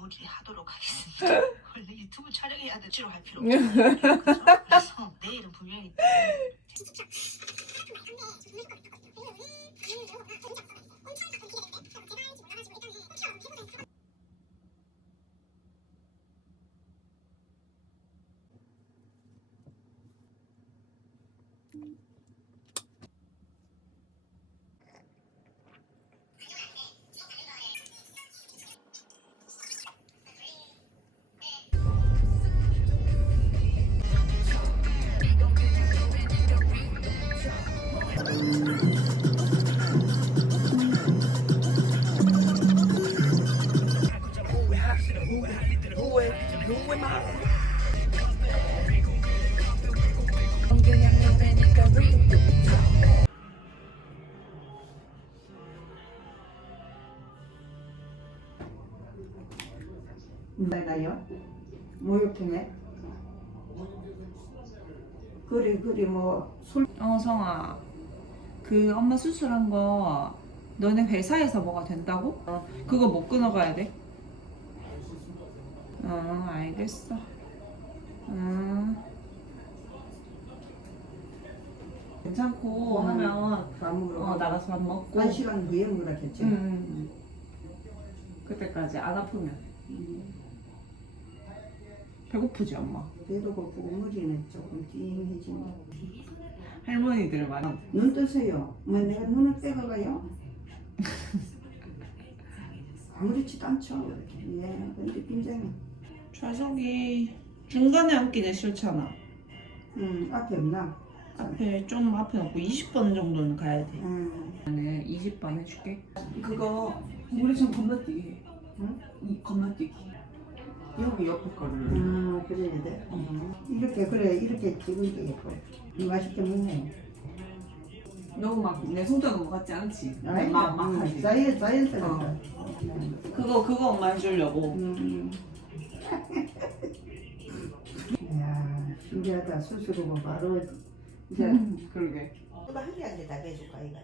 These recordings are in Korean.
마무리하도록 하겠습니다. 원래 유튜브 촬영해야 돼. 치료할 필요. 그죠? 그래서 내일은 분명히 나가요? 목욕탕에? 그래 그래 뭐술 어 성아 그 엄마 수술한 거 너네 회사에서 뭐가 된다고? 어, 그거 못 끊어가야 돼? 어 알겠어 음. 괜찮고 하면 밥 먹으러 어 나가서 밥 먹고 한 시간 후에 먹으라 했지 응, 응. 그때까지 안 아프면 배고프지 엄마? 배도 고프고 머리는 조금 띵해지네. 할머니들 많아 눈 뜨세요. 뭐 내가 눈을 떼어가요? 아무렇지도 않죠. 예 근데 굉장히. 좌석이 중간에 앉기는 싫잖아. 음 앞에 없나? 앞에 좀 앞에 놓고 20번 정도는 가야 돼. 음, 나는 20번 해줄게. 그거 우리 좀 건너뛰기 해. 응? 이 건너뛰기 여기 옆에 거를. 음 그래야 돼 음. 이렇게 그래 이렇게 찍으면 되겠고. 맛있게 먹네. 너무 막 내 손잡은 것 같지 않지? 아이 막, 막 음, 하지. 자연 자연스럽다. 어. 음. 그거 그거 엄마 해주려고. 음. 이야 신기하다. 수술하고 바로 이제 음, 그러게. 한개 안돼다 해줄까 이거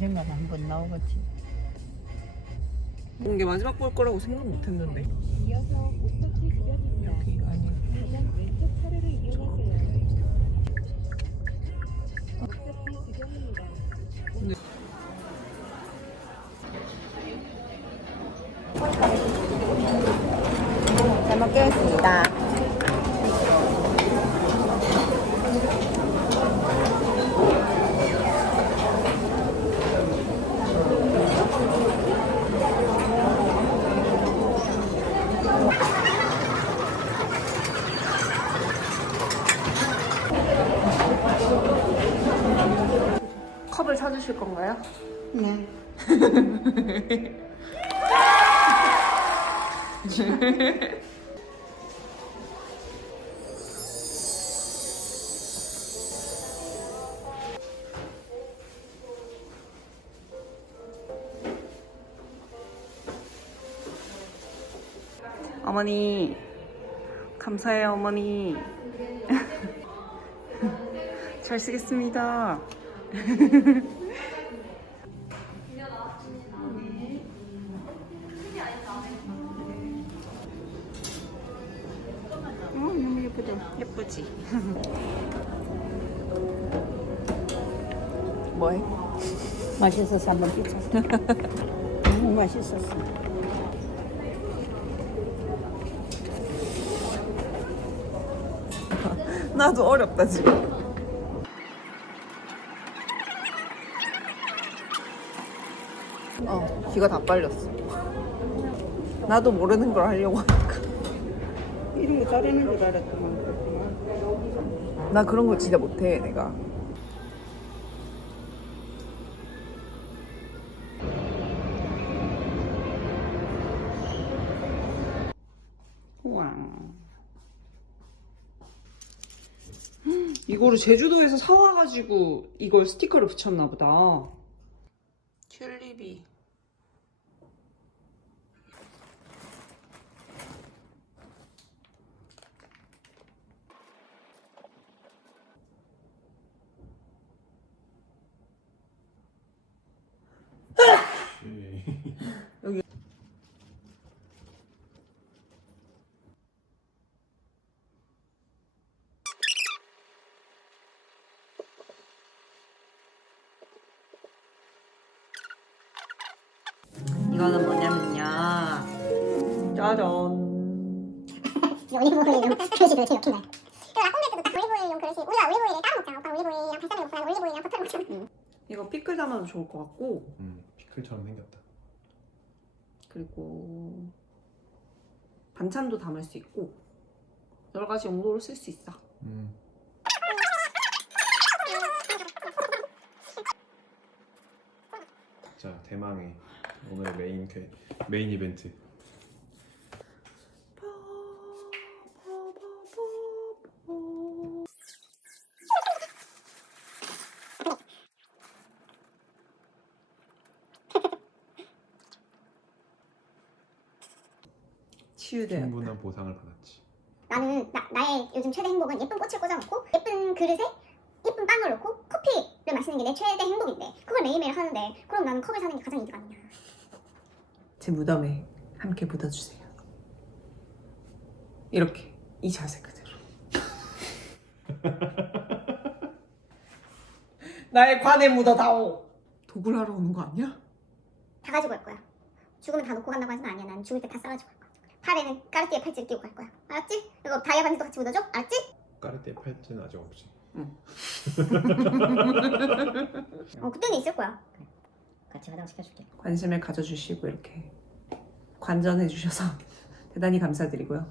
언젠가 한번 나오겠지. 이게 마지막 볼 거라고 생각 못 했는데. 이어서 목적지 주변입니다. 어머니 감사해요 어머니. 잘 쓰겠습니다 예쁘다. 예쁘지 뭐해? 맛있어서 한번 피자. 너무 맛있었어. 나도 어렵다 지금 어 귀가 다 빨렸어 나도 모르는 걸 하려고 하니까 이런 거 자르는 줄 알았더만. 그렇구만. 나 그런 거 진짜 못해 내가 우와. 이거를 제주도에서 사와가지고 이걸 스티커를 붙였나 보다 튤립이 이거는 뭐냐면요 짜잔 올리브오일용 그릇이 도대체? 그딱 올리브오일용 그릇이 우리가 올리브오일을 따로 먹잖아. 오빠 올리브오일이랑 발사믹 먹고 난 올리브오일이랑 버터를 먹잖아. 이거 피클 담아도 좋을 것 같고 음, 피클처럼 생겼다. 그리고 반찬도 담을 수 있고 여러 가지 용도로 쓸 수 있어 음. 자, 대망의 오늘의 메인 퀘, 메인 이벤트. 치유돼요 충분한 보상을 받았지. 나는 나, 나의 요즘 최대 행복은 예쁜 꽃을 꽂아놓고 예쁜 그릇에 예쁜 빵을 넣고 커피를 마시는 게 내 최대 행복인데 그걸 매일매일 하는데 그럼 나는 컵을 사는 게 가장 이득 아니냐. 제 무덤에 함께 묻어주세요 이렇게 이 자세 그대로 나의 관에 묻어다오 도굴 하러 오는 거 아니야? 다 가지고 갈 거야. 죽으면 다 놓고 간다고 거 아니야. 난 죽을 때 다 싸가지고 거야. 팔에는 까르띠에 팔찌를 끼고 갈 거야. 알았지? 이거 다이아 반지도 같이 묻어줘? 알았지? 까르띠에 팔찌는 아직 없지. 어 그때는 있을 거야. 같이 화장 시켜줄게. 관심을 가져주시고 이렇게 관전해 주셔서 대단히 감사드리고요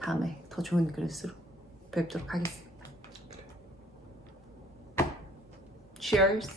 다음에 더 좋은 그릇으로 뵙도록 하겠습니다 Cheers